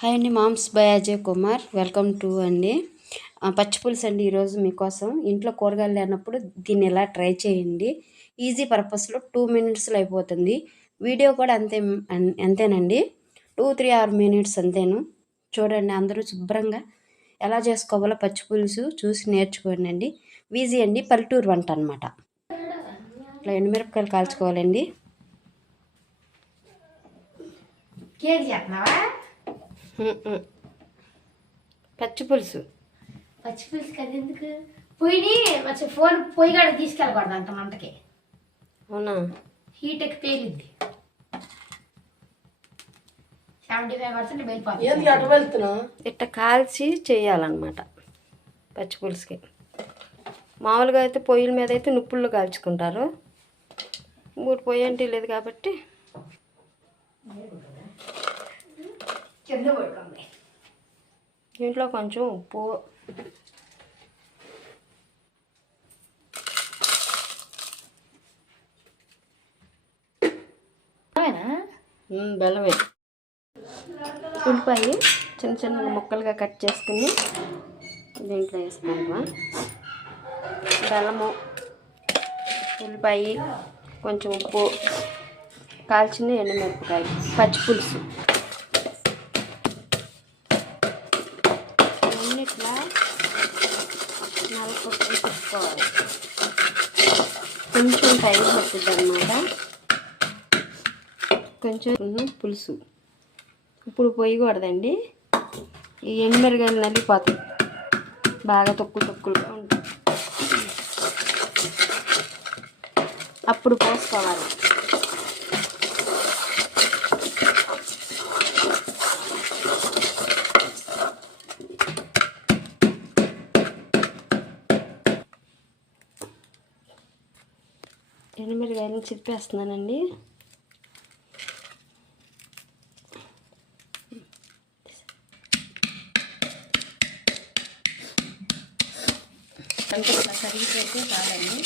Hi అండి, moms by Ajay Kumar. Welcome to అండి పచ్చి పులుసు అండి. ఈరోజు మీకోసం ఇంట్లో కూరగాయలు లేనప్పుడు దీన్ని ఎలా ట్రై చేయండి. ఈజీ పర్పస్లో 2 minutesలో అయిపోతుంది. వీడియో కూడా అంతేనండి, 2-3 minutes అంతేను. చూడండి, అందరూ శుభ్రంగా ఎలా చేసుకోవాలో పచ్చి పులుసు చూసి నేర్చుకోండి అండి. ఈజీ అండి, పల్లెటూరు వంట అనమాట. ఇట్లా ఎండుమిరపకాయలు కాల్చుకోవాలండి. పచ్చి పులుసు కదా ఎందుకు పొయ్యిని ఫోన్ పొయ్యి కాడ తీసుకెళ్ళకూడదు అంత మంటకి. అవునా? హీట్ ఎక్కి పేలింది. 75% వెళ్ళిపోతుంది. ఇట్ట కాల్చి చేయాలన్నమాట పచ్చి పులుసుకి. మామూలుగా అయితే పొయ్యిల మీద అయితే నుప్పుళ్ళు కాల్చుకుంటారు. మూడు పొయ్యి అంటే లేదు కాబట్టి దీంట్లో కొంచెం ఉప్పు, బెల్లం వేసి, ఉల్లిపాయ చిన్న చిన్న ముక్కలుగా కట్ చేసుకుని దీంట్లో వేసుకుంటాం. బెల్లము, ఉల్లిపాయ, కొంచెం ఉప్పు, కాల్చిన ఎండుమిరపకాయ, పచ్చి పులుసు ఇట్లా నలుపుకొని పెట్టుకోవాలి. కొంచెం టైం పడుతుంది అన్నమాట. కొంచెం పులుసు ఇప్పుడు పోయకూడదండి, ఈ ఎండుమిరగాయలు నలిగిపోతాయి, బాగా తొక్కులుగా ఉంటాయి. అప్పుడు పోసుకోవాలి. ఎండుమిరగాయలను చిరిపేస్తున్నానండి. అంటే ఇట్లా కరిగిపోతే చాలండి.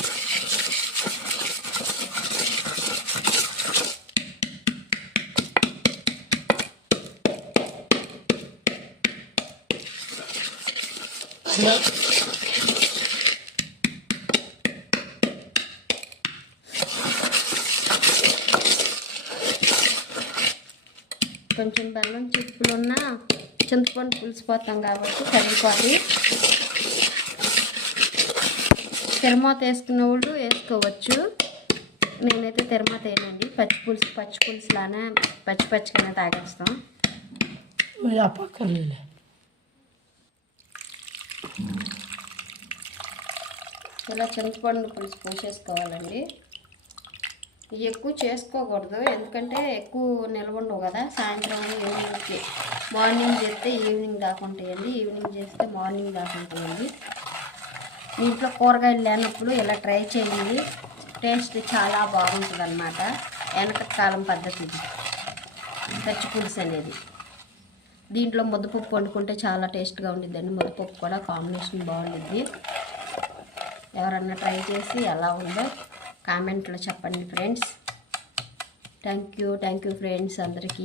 కొంచెం బెల్లం చిప్పులున్న చింతపండు పులిసిపోతాం కాబట్టి కరిగిపోయి. తిరమాత వేసుకున్న వాళ్ళు వేసుకోవచ్చు. నేనైతే తిరమాత వేయనండి. పచ్చి పులుసులానే పచ్చిగానే తాగేస్తాం. ఇలా చింతపండు పులుసు పోసేసుకోవాలండి. ఎక్కువ చేసుకోకూడదు, ఎందుకంటే ఎక్కువ నిల్వ ఉండవు కదా. సాయంత్రం ఈవినింగ్కి, మార్నింగ్ చేస్తే ఈవినింగ్ దాకా ఉంటాయండి, ఈవినింగ్ చేస్తే మార్నింగ్ దాకా ఉంటాయండి. ఇంట్లో కూరగాయలు లేనప్పుడు ఇలా ట్రై చేయండి. టేస్ట్ చాలా బాగుంటుంది అన్నమాట. వెనకటి కాలం పద్ధతి పచ్చి పులుసు అనేది. దీంట్లో ముద్దపప్పు వండుకుంటే చాలా టేస్ట్గా ఉండిద్దండి. ముద్దపప్పు కూడా కాంబినేషన్ బాగుండిద్ది. ఎవరన్నా ట్రై చేసి ఎలా ఉందో కామెంట్లో చెప్పండి ఫ్రెండ్స్. థ్యాంక్ యూ ఫ్రెండ్స్ అందరికీ.